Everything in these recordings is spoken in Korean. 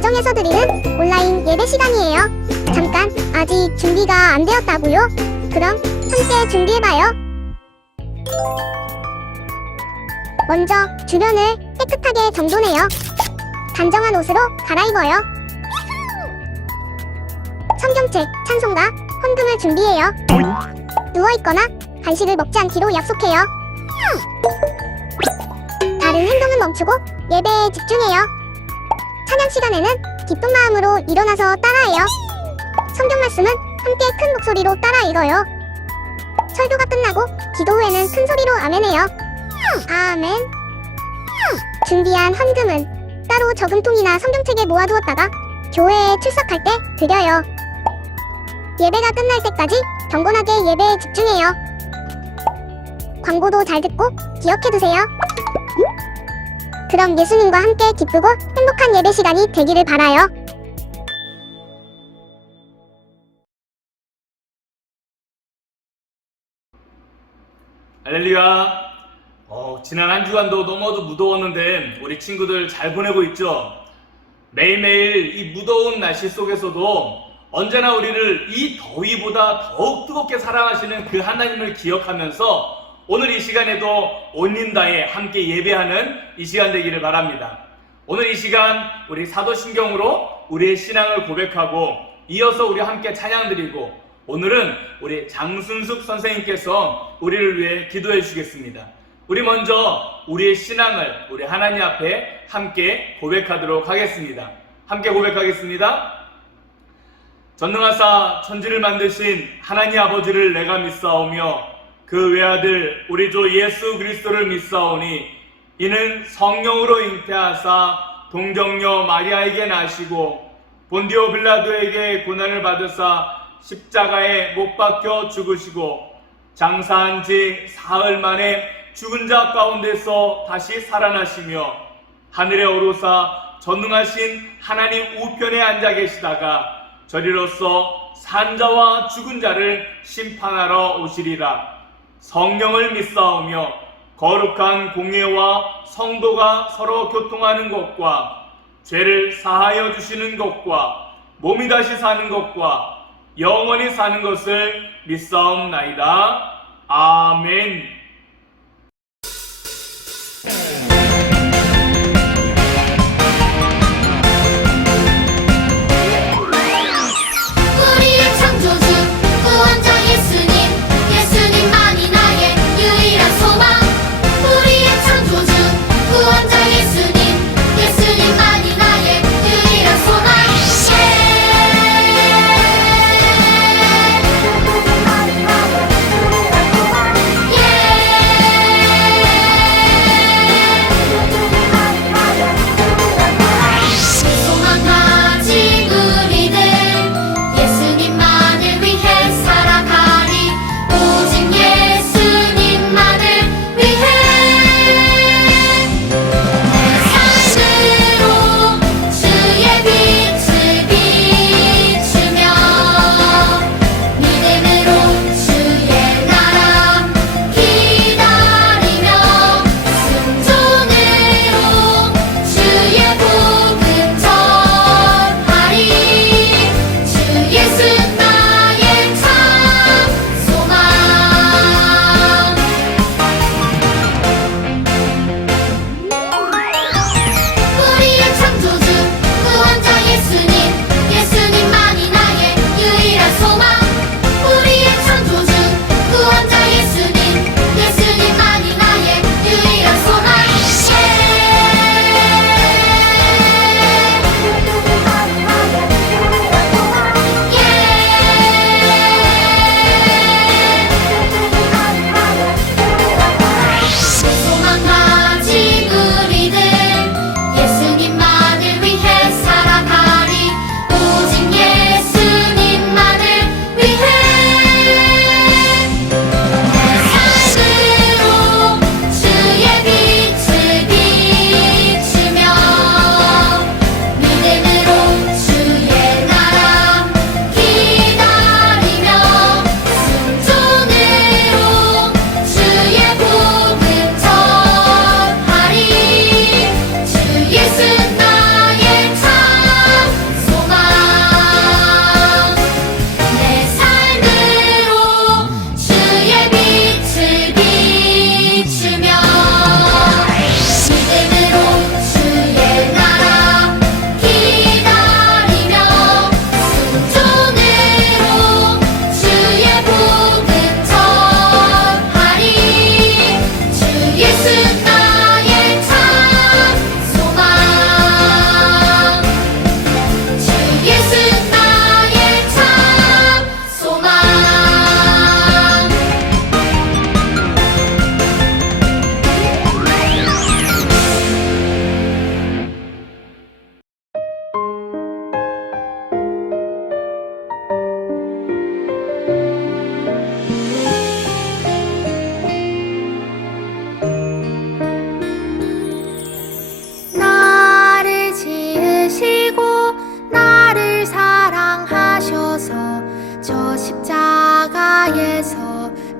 가정에서 드리는 온라인 예배 시간이에요. 잠깐, 아직 준비가 안 되었다고요? 그럼 함께 준비해봐요. 먼저 주변을 깨끗하게 정돈해요. 단정한 옷으로 갈아입어요. 성경책, 찬송가, 헌금을 준비해요. 누워있거나 간식을 먹지 않기로 약속해요. 다른 행동은 멈추고 예배에 집중해요. 찬양 시간에는 기쁜 마음으로 일어나서 따라해요. 성경 말씀은 함께 큰 목소리로 따라 읽어요. 설교가 끝나고 기도 후에는 큰 소리로 아멘해요. 아멘. 준비한 헌금은 따로 저금통이나 성경책에 모아두었다가 교회에 출석할 때 드려요. 예배가 끝날 때까지 경건하게 예배에 집중해요. 광고도 잘 듣고 기억해두세요. 그럼 예수님과 함께 기쁘고 행복한 예배 시간이 되기를 바라요. 할렐루야. 지난 한 주간도 너무도 무더웠는데 우리 친구들 잘 보내고 있죠? 매일매일 이 무더운 날씨 속에서도 언제나 우리를 이 더위보다 더욱 뜨겁게 사랑하시는 그 하나님을 기억하면서 오늘 이 시간에도 온 힘 다해 함께 예배하는 이 시간 되기를 바랍니다. 오늘 이 시간 우리 사도신경으로 우리의 신앙을 고백하고 이어서 우리 함께 찬양 드리고 오늘은 우리 장순숙 선생님께서 우리를 위해 기도해 주시겠습니다. 우리 먼저 우리의 신앙을 우리 하나님 앞에 함께 고백하도록 하겠습니다. 함께 고백하겠습니다. 전능하사 천지를 만드신 하나님 아버지를 내가 믿사오며 그 외아들 우리 주 예수 그리스도를 믿사오니 이는 성령으로 잉태하사 동정녀 마리아에게 나시고 본디오 빌라도에게 고난을 받으사 십자가에 못 박혀 죽으시고 장사한 지 사흘 만에 죽은 자 가운데서 다시 살아나시며 하늘에 오르사 전능하신 하나님 우편에 앉아 계시다가 저리로서 산자와 죽은 자를 심판하러 오시리라. 성령을 믿사오며 거룩한 공예와 성도가 서로 교통하는 것과 죄를 사하여 주시는 것과 몸이 다시 사는 것과 영원히 사는 것을 믿사옵나이다. 아멘. 우리의 창조주 구원자 예수님, 예수님만이 나의 유일한 소망. 우리의 창조주 구원자 예수님, 예수님만이 나의 유일한 소망. 예.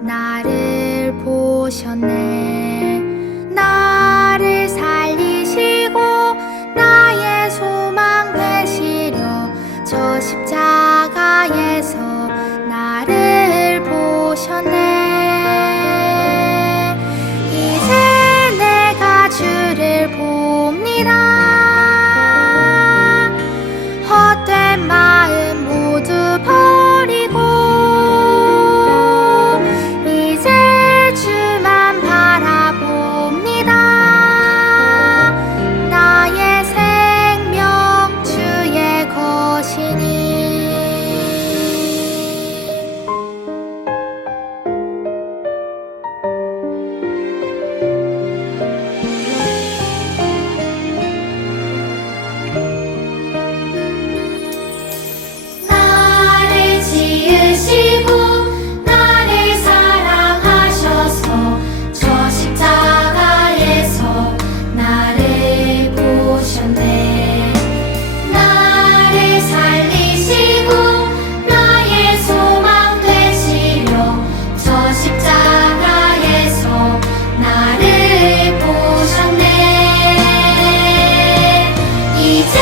나를 보셨네. 나를 살리시고 나의 소망 되시려 저 십자가에서 나를 보셨네. 이제 내가 주를 봅니다. 헛된 마음 모두 버리고 이제 주만 바라봅니다. 나의 생명 주의 것이니. 나를 지으시고 나를 사랑하셔서 저 십자가에서 나를 보셨네. 나를 살리시고 나의 소망 되시려 저 십자가에서 나를 보셨네. 이제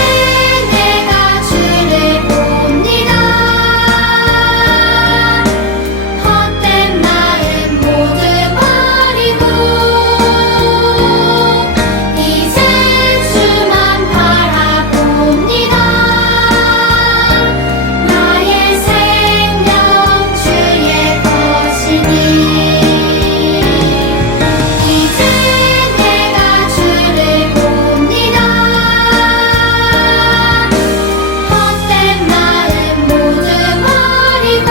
내가 주를 봅니다. 헛된 마음 모두 버리고 이제 주만 바라봅니다. 나의 생명 주의 것이니. 이제 내가 주를 봅니다. 헛된 마음 모두 버리고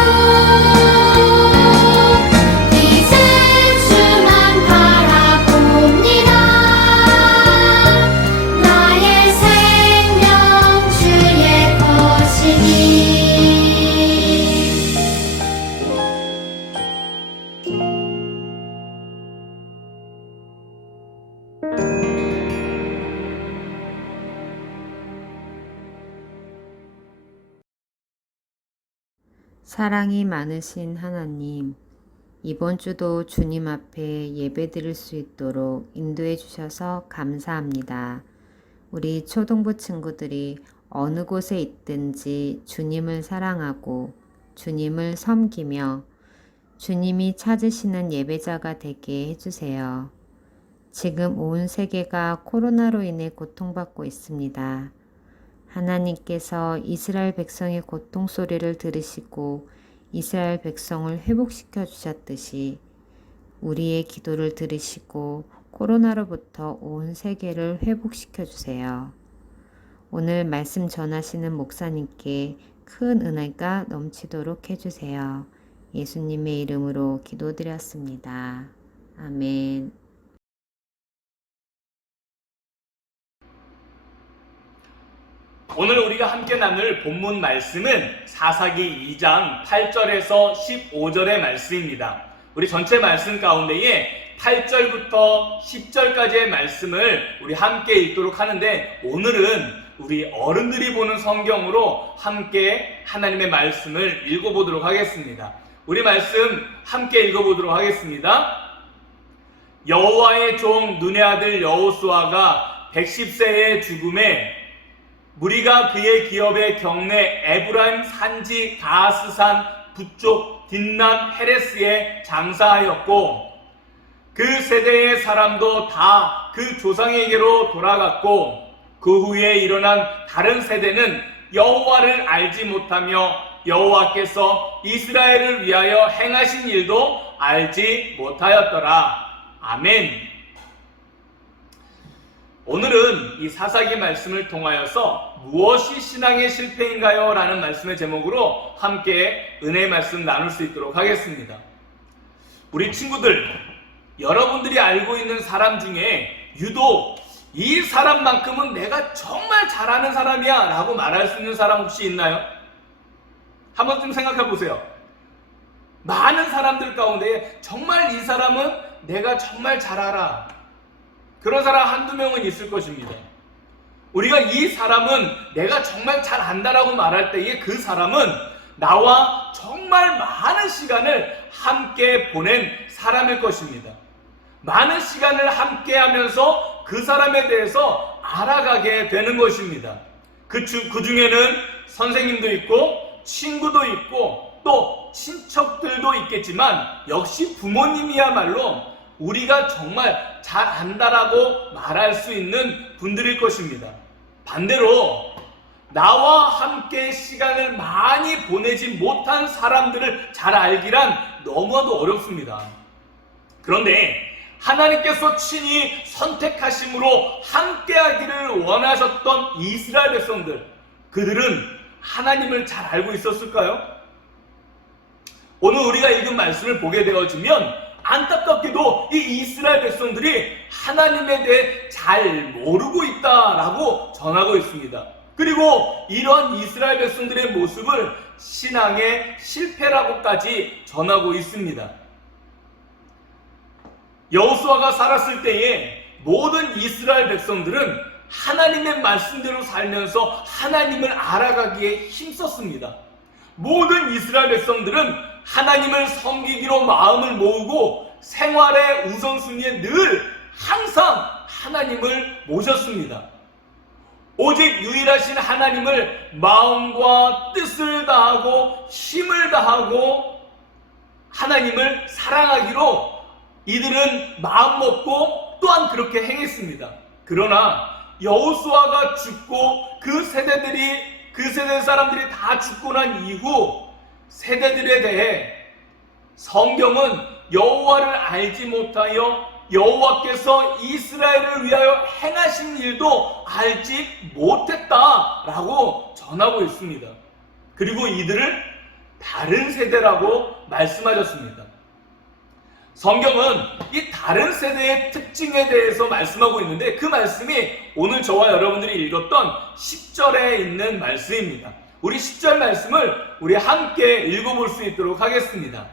이제 주만 바라봅니다. 나의 생명 주의 것이니. 사랑이 많으신 하나님, 이번 주도 주님 앞에 예배드릴 수 있도록 인도해 주셔서 감사합니다. 우리 초등부 친구들이 어느 곳에 있든지 주님을 사랑하고 주님을 섬기며 주님이 찾으시는 예배자가 되게 해주세요. 지금 온 세계가 코로나로 인해 고통받고 있습니다. 하나님께서 이스라엘 백성의 고통 소리를 들으시고 이스라엘 백성을 회복시켜 주셨듯이 우리의 기도를 들으시고 코로나로부터 온 세계를 회복시켜 주세요. 오늘 말씀 전하시는 목사님께 큰 은혜가 넘치도록 해주세요. 예수님의 이름으로 기도드렸습니다. 아멘. 오늘 우리가 함께 나눌 본문 말씀은 사사기 2장 8절에서 15절의 말씀입니다. 우리 전체 말씀 가운데에 8절부터 10절까지의 말씀을 우리 함께 읽도록 하는데, 오늘은 우리 어른들이 보는 성경으로 함께 하나님의 말씀을 읽어보도록 하겠습니다. 우리 말씀 함께 읽어보도록 하겠습니다. 여호와의 종 눈의 아들 여호수아가 110세의 죽음에 무리가 그의 기업의 경내 에브라임 산지 가스산 북쪽 딘난 헤레스에 장사하였고, 그 세대의 사람도 다 그 조상에게로 돌아갔고, 그 후에 일어난 다른 세대는 여호와를 알지 못하며 여호와께서 이스라엘을 위하여 행하신 일도 알지 못하였더라. 아멘. 오늘은 이 사사기 말씀을 통하여서 무엇이 신앙의 실패인가요? 라는 말씀의 제목으로 함께 은혜의 말씀 나눌 수 있도록 하겠습니다. 우리 친구들, 여러분들이 알고 있는 사람 중에 유독 이 사람만큼은 내가 정말 잘하는 사람이야 라고 말할 수 있는 사람 혹시 있나요? 한번 좀 생각해 보세요. 많은 사람들 가운데 정말 이 사람은 내가 정말 잘 알아, 그런 사람 한두 명은 있을 것입니다. 우리가 이 사람은 내가 정말 잘 안다라고 말할 때에 그 사람은 나와 정말 많은 시간을 함께 보낸 사람일 것입니다. 많은 시간을 함께 하면서 그 사람에 대해서 알아가게 되는 것입니다. 그 중에는 선생님도 있고 친구도 있고 또 친척들도 있겠지만 역시 부모님이야말로 우리가 정말 잘 안다라고 말할 수 있는 분들일 것입니다. 반대로 나와 함께 시간을 많이 보내지 못한 사람들을 잘 알기란 너무나도 어렵습니다. 그런데 하나님께서 친히 선택하심으로 함께하기를 원하셨던 이스라엘 백성들, 그들은 하나님을 잘 알고 있었을까요? 오늘 우리가 읽은 말씀을 보게 되어지면 안타깝게도 이 이스라엘 백성들이 하나님에 대해 잘 모르고 있다라고 전하고 있습니다. 그리고 이런 이스라엘 백성들의 모습을 신앙의 실패라고까지 전하고 있습니다. 여호수아가 살았을 때에 모든 이스라엘 백성들은 하나님의 말씀대로 살면서 하나님을 알아가기에 힘썼습니다. 모든 이스라엘 백성들은 하나님을 섬기기로 마음을 모으고 생활의 우선순위에 늘 항상 하나님을 모셨습니다. 오직 유일하신 하나님을 마음과 뜻을 다하고 힘을 다하고 하나님을 사랑하기로 이들은 마음먹고 또한 그렇게 행했습니다. 그러나 여호수아가 죽고 그 세대 사람들이 다 죽고 난 이후 세대들에 대해 성경은 여호와를 알지 못하여 여호와께서 이스라엘을 위하여 행하신 일도 알지 못했다라고 전하고 있습니다. 그리고 이들을 다른 세대라고 말씀하셨습니다. 성경은 이 다른 세대의 특징에 대해서 말씀하고 있는데 그 말씀이 오늘 저와 여러분들이 읽었던 10절에 있는 말씀입니다. 우리 10절 말씀을 우리 함께 읽어볼 수 있도록 하겠습니다.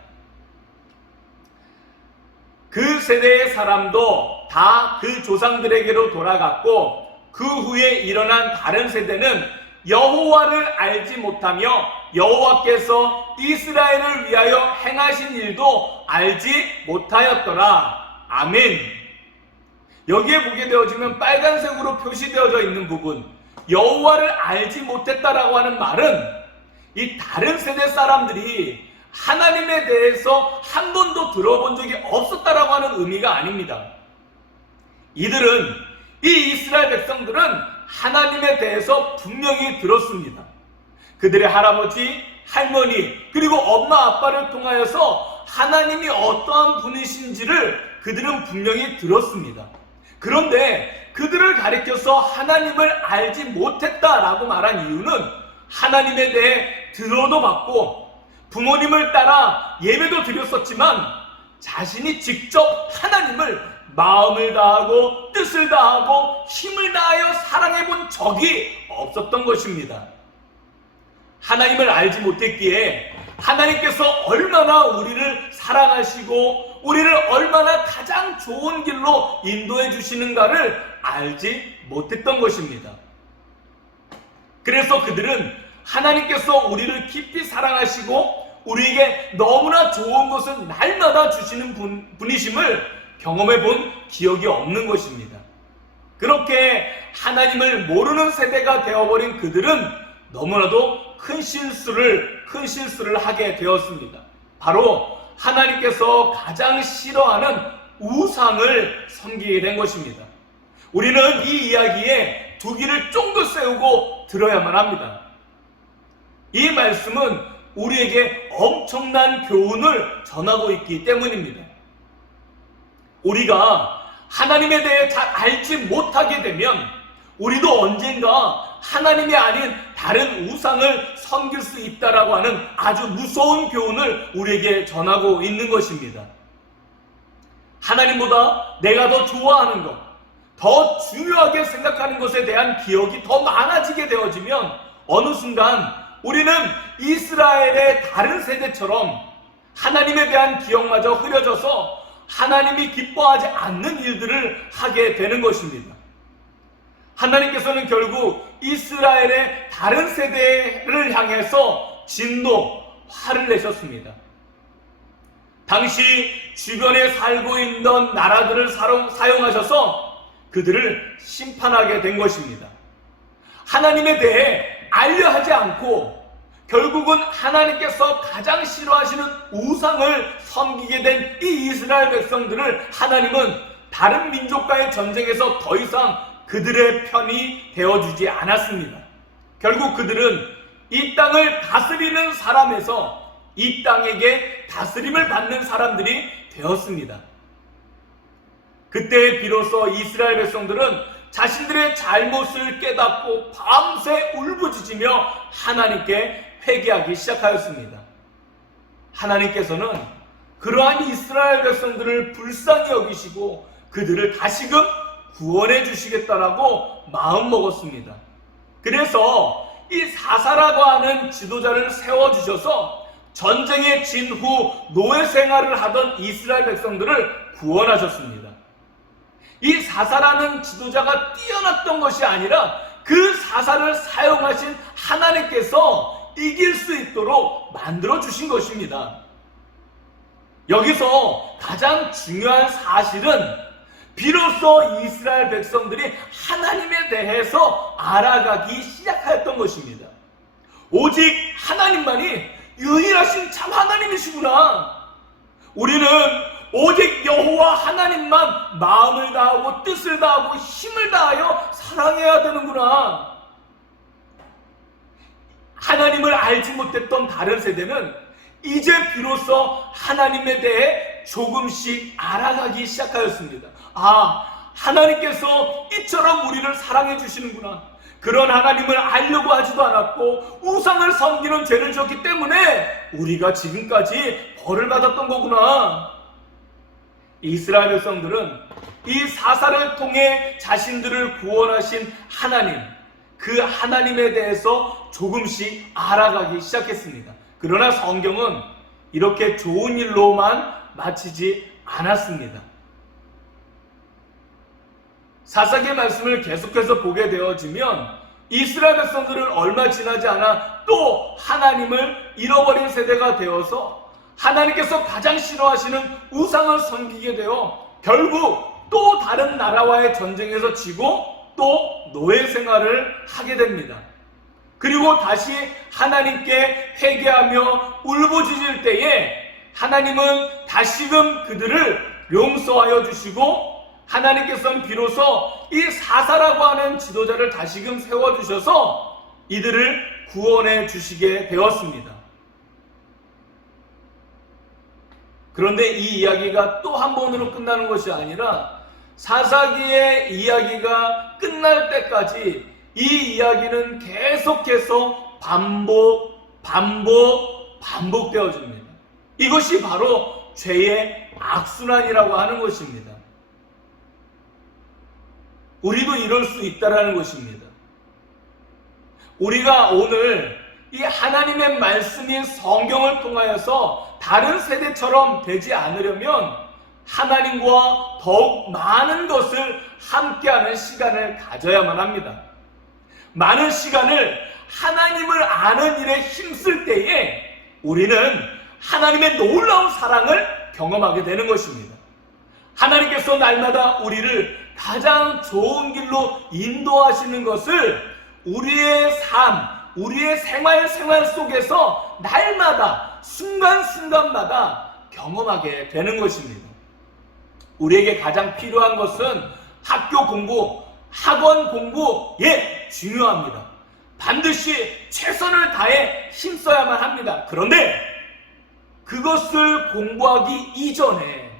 그 세대의 사람도 다 그 조상들에게로 돌아갔고 그 후에 일어난 다른 세대는 여호와를 알지 못하며 여호와께서 이스라엘을 위하여 행하신 일도 알지 못하였더라. 아멘. 여기에 보게 되어지면 빨간색으로 표시되어져 있는 부분, 여호와를 알지 못했다라고 하는 말은 이 다른 세대 사람들이 하나님에 대해서 한 번도 들어본 적이 없었다라고 하는 의미가 아닙니다. 이들은, 이 이스라엘 백성들은 하나님에 대해서 분명히 들었습니다. 그들의 할아버지, 할머니, 그리고 엄마, 아빠를 통하여서 하나님이 어떠한 분이신지를 그들은 분명히 들었습니다. 그런데 그들을 가리켜서 하나님을 알지 못했다라고 말한 이유는 하나님에 대해 들어도 봤고 부모님을 따라 예배도 드렸었지만 자신이 직접 하나님을 마음을 다하고 뜻을 다하고 힘을 다하여 사랑해 본 적이 없었던 것입니다. 하나님을 알지 못했기에 하나님께서 얼마나 우리를 사랑하시고 우리를 얼마나 가장 좋은 길로 인도해 주시는가를 알지 못했던 것입니다. 그래서 그들은 하나님께서 우리를 깊이 사랑하시고 우리에게 너무나 좋은 것을 날마다 주시는 분이심을 경험해 본 기억이 없는 것입니다. 그렇게 하나님을 모르는 세대가 되어버린 그들은 너무나도 큰 실수를 하게 되었습니다. 바로 하나님께서 가장 싫어하는 우상을 섬기게 된 것입니다. 우리는 이 이야기에 두 귀를 쫑긋 세우고 들어야만 합니다. 이 말씀은 우리에게 엄청난 교훈을 전하고 있기 때문입니다. 우리가 하나님에 대해 잘 알지 못하게 되면 우리도 언젠가 하나님이 아닌 다른 우상을 섬길 수 있다라고 하는 아주 무서운 교훈을 우리에게 전하고 있는 것입니다. 하나님보다 내가 더 좋아하는 것, 더 중요하게 생각하는 것에 대한 기억이 더 많아지게 되어지면 어느 순간 우리는 이스라엘의 다른 세대처럼 하나님에 대한 기억마저 흐려져서 하나님이 기뻐하지 않는 일들을 하게 되는 것입니다. 하나님께서는 결국 이스라엘의 다른 세대를 향해서 진노, 화를 내셨습니다. 당시 주변에 살고 있던 나라들을 사용하셔서 그들을 심판하게 된 것입니다. 하나님에 대해 알려 하지 않고 결국은 하나님께서 가장 싫어하시는 우상을 섬기게 된 이 이스라엘 백성들을 하나님은 다른 민족과의 전쟁에서 더 이상 그들의 편이 되어주지 않았습니다. 결국 그들은 이 땅을 다스리는 사람에서 이 땅에게 다스림을 받는 사람들이 되었습니다. 그때 비로소 이스라엘 백성들은 자신들의 잘못을 깨닫고 밤새 울부짖으며 하나님께 회개하기 시작하였습니다. 하나님께서는 그러한 이스라엘 백성들을 불쌍히 여기시고 그들을 다시금 구원해 주시겠다라고 마음먹었습니다. 그래서 이 사사라고 하는 지도자를 세워주셔서 전쟁에 진 후 노예 생활을 하던 이스라엘 백성들을 구원하셨습니다. 이 사사라는 지도자가 뛰어났던 것이 아니라 그 사사를 사용하신 하나님께서 이길 수 있도록 만들어 주신 것입니다. 여기서 가장 중요한 사실은 비로소 이스라엘 백성들이 하나님에 대해서 알아가기 시작하였던 것입니다. 오직 하나님만이 유일하신 참 하나님이시구나. 우리는 오직 여호와 하나님만 마음을 다하고 뜻을 다하고 힘을 다하여 사랑해야 되는구나. 하나님을 알지 못했던 다른 세대는 이제 비로소 하나님에 대해 조금씩 알아가기 시작하였습니다. 아, 하나님께서 이처럼 우리를 사랑해 주시는구나. 그런 하나님을 알려고 하지도 않았고 우상을 섬기는 죄를 졌기 때문에 우리가 지금까지 벌을 받았던 거구나. 이스라엘 백성들은 이 사사를 통해 자신들을 구원하신 하나님, 그 하나님에 대해서 조금씩 알아가기 시작했습니다. 그러나 성경은 이렇게 좋은 일로만 마치지 않았습니다. 사사기의 말씀을 계속해서 보게 되어지면 이스라엘 백성들은 얼마 지나지 않아 또 하나님을 잃어버린 세대가 되어서 하나님께서 가장 싫어하시는 우상을 섬기게 되어 결국 또 다른 나라와의 전쟁에서 지고 또 노예 생활을 하게 됩니다. 그리고 다시 하나님께 회개하며 울부짖을 때에 하나님은 다시금 그들을 용서하여 주시고 하나님께서는 비로소 이 사사라고 하는 지도자를 다시금 세워주셔서 이들을 구원해 주시게 되었습니다. 그런데 이 이야기가 또 한 번으로 끝나는 것이 아니라 사사기의 이야기가 끝날 때까지 이 이야기는 계속해서 반복되어집니다. 이것이 바로 죄의 악순환이라고 하는 것입니다. 우리도 이럴 수 있다라는 것입니다. 우리가 오늘 이 하나님의 말씀인 성경을 통하여서 다른 세대처럼 되지 않으려면 하나님과 더욱 많은 것을 함께하는 시간을 가져야만 합니다. 많은 시간을 하나님을 아는 일에 힘쓸 때에 우리는 하나님의 놀라운 사랑을 경험하게 되는 것입니다. 하나님께서 날마다 우리를 가장 좋은 길로 인도하시는 것을 우리의 삶, 우리의 생활 속에서 날마다 순간순간마다 경험하게 되는 것입니다. 우리에게 가장 필요한 것은 학교 공부, 학원 공부, 중요합니다. 반드시 최선을 다해 힘써야만 합니다. 그런데 그것을 공부하기 이전에,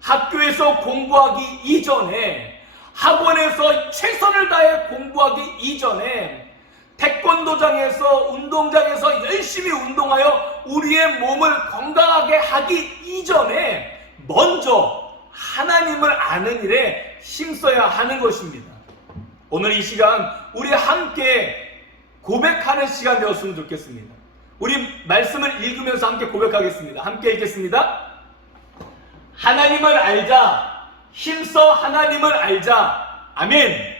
학교에서 공부하기 이전에, 학원에서 최선을 다해 공부하기 이전에, 태권도장에서 운동장에서 열심히 운동하여 우리의 몸을 건강하게 하기 이전에 먼저 하나님을 아는 일에 힘써야 하는 것입니다. 오늘 이 시간 우리 함께 고백하는 시간 되었으면 좋겠습니다. 우리 말씀을 읽으면서 함께 고백하겠습니다. 함께 읽겠습니다. 하나님을 알자. 힘써 하나님을 알자. 아멘.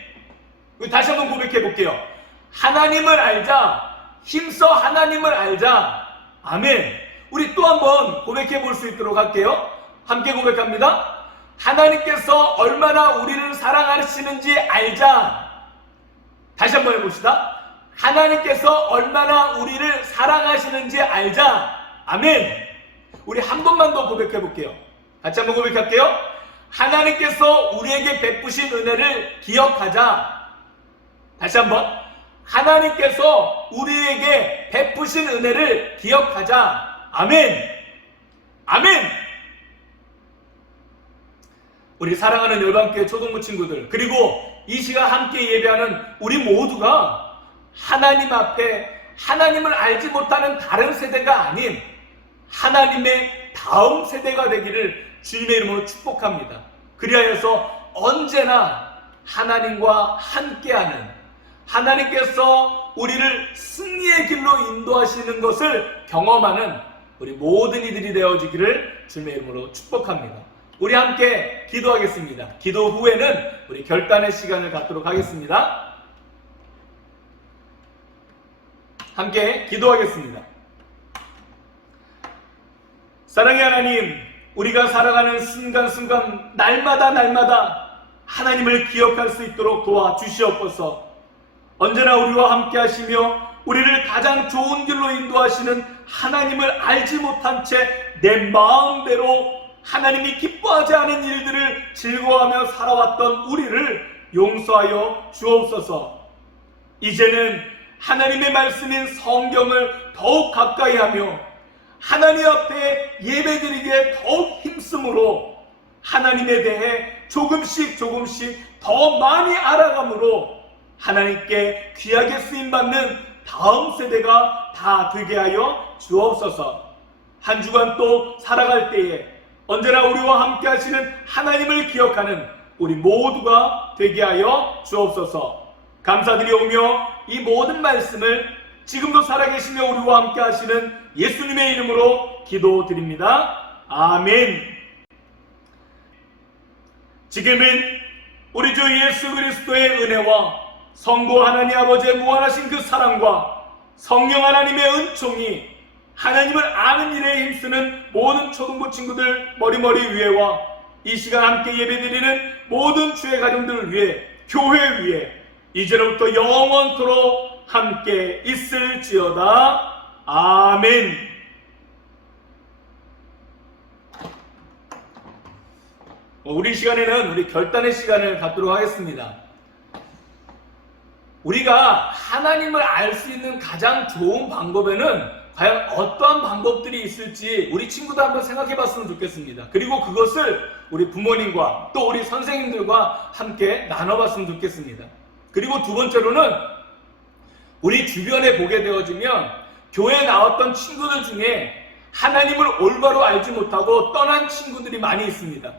우리 다시 한번 고백해 볼게요. 하나님을 알자. 힘써 하나님을 알자. 아멘. 우리 또 한번 고백해 볼 수 있도록 할게요. 함께 고백합니다. 하나님께서 얼마나 우리를 사랑하시는지 알자. 다시 한번 해봅시다. 하나님께서 얼마나 우리를 사랑하시는지 알자. 아멘. 우리 한 번만 더 고백해 볼게요. 같이 한번 고백할게요. 하나님께서 우리에게 베푸신 은혜를 기억하자. 다시 한번. 하나님께서 우리에게 베푸신 은혜를 기억하자. 아멘. 아멘. 우리 사랑하는 열방교회 초동부 친구들, 그리고 이 시간 함께 예배하는 우리 모두가 하나님 앞에 하나님을 알지 못하는 다른 세대가 아닌 하나님의 다음 세대가 되기를 주님의 이름으로 축복합니다. 그리하여서 언제나 하나님과 함께하는, 하나님께서 우리를 승리의 길로 인도하시는 것을 경험하는 우리 모든 이들이 되어지기를 주님의 이름으로 축복합니다. 우리 함께 기도하겠습니다. 기도 후에는 우리 결단의 시간을 갖도록 하겠습니다. 함께 기도하겠습니다. 사랑의 하나님, 우리가 살아가는 순간순간 날마다 하나님을 기억할 수 있도록 도와주시옵소서. 언제나 우리와 함께 하시며 우리를 가장 좋은 길로 인도하시는 하나님을 알지 못한 채 내 마음대로 하나님이 기뻐하지 않은 일들을 즐거워하며 살아왔던 우리를 용서하여 주옵소서. 이제는 하나님의 말씀인 성경을 더욱 가까이 하며 하나님 앞에 예배드리기에 더욱 힘쓰므로 하나님에 대해 조금씩 더 많이 알아감으로 하나님께 귀하게 쓰임받는 다음 세대가 다 되게 하여 주옵소서. 한 주간 또 살아갈 때에 언제나 우리와 함께 하시는 하나님을 기억하는 우리 모두가 되게 하여 주옵소서. 감사드리오며 이 모든 말씀을 지금도 살아계시며 우리와 함께 하시는 예수님의 이름으로 기도드립니다. 아멘. 지금은 우리 주 예수 그리스도의 은혜와 성부 하나님 아버지의 무한하신 그 사랑과 성령 하나님의 은총이 하나님을 아는 일에 힘쓰는 모든 초등부 친구들 머리머리 위에와 이 시간 함께 예배드리는 모든 주의 가정들을 위해, 교회 위에 이제로부터 영원토록 함께 있을지어다. 아멘. 우리 시간에는 우리 결단의 시간을 갖도록 하겠습니다. 우리가 하나님을 알 수 있는 가장 좋은 방법에는 과연 어떠한 방법들이 있을지 우리 친구들 한번 생각해 봤으면 좋겠습니다. 그리고 그것을 우리 부모님과 또 우리 선생님들과 함께 나눠봤으면 좋겠습니다. 그리고 두 번째로는 우리 주변에 보게 되어지면 교회에 나왔던 친구들 중에 하나님을 올바로 알지 못하고 떠난 친구들이 많이 있습니다.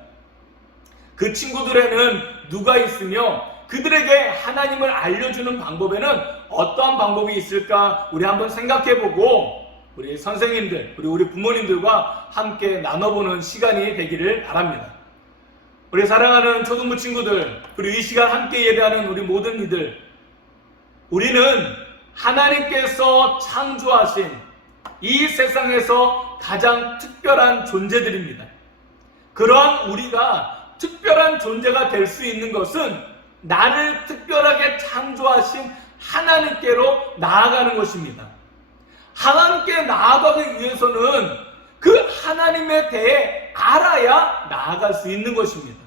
그 친구들에는 누가 있으며 그들에게 하나님을 알려주는 방법에는 어떠한 방법이 있을까 우리 한번 생각해보고 우리 선생님들, 우리 부모님들과 함께 나눠보는 시간이 되기를 바랍니다. 우리 사랑하는 초등부 친구들, 그리고 이 시간 함께 예배하는 우리 모든 이들, 우리는 하나님께서 창조하신 이 세상에서 가장 특별한 존재들입니다. 그러한 우리가 특별한 존재가 될 수 있는 것은 나를 특별하게 창조하신 하나님께로 나아가는 것입니다. 하나님께 나아가기 위해서는 그 하나님에 대해 알아야 나아갈 수 있는 것입니다.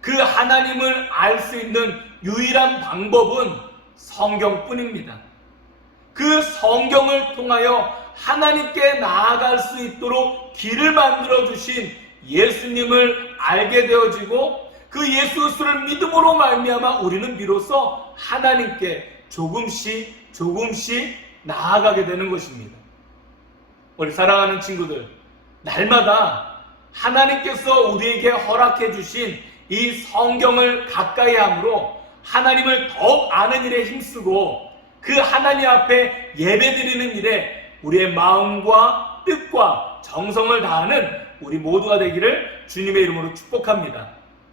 그 하나님을 알 수 있는 유일한 방법은 성경뿐입니다. 그 성경을 통하여 하나님께 나아갈 수 있도록 길을 만들어 주신 예수님을 알게 되어지고 그 예수 그리스도를 믿음으로 말미암아 우리는 비로소 하나님께 조금씩 나아가게 되는 것입니다. 우리 사랑하는 친구들, 날마다 하나님께서 우리에게 허락해 주신 이 성경을 가까이 함으로 하나님을 더욱 아는 일에 힘쓰고 그 하나님 앞에 예배드리는 일에 우리의 마음과 뜻과 정성을 다하는 우리 모두가 되기를 주님의 이름으로 축복합니다.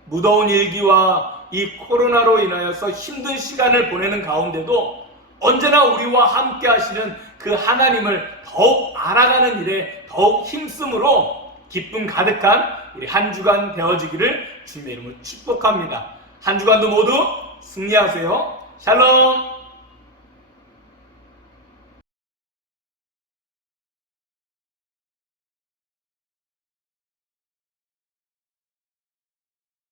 무더운 일기와 이 코로나로 인하여서 힘든 시간을 보내는 가운데도 언제나 우리와 함께 하시는 그 하나님을 더욱 알아가는 일에 더욱 힘쓰므로 기쁨 가득한 우리 한 주간 되어지기를 주님의 이름으로 축복합니다. 한 주간도 모두 승리하세요. 샬롬.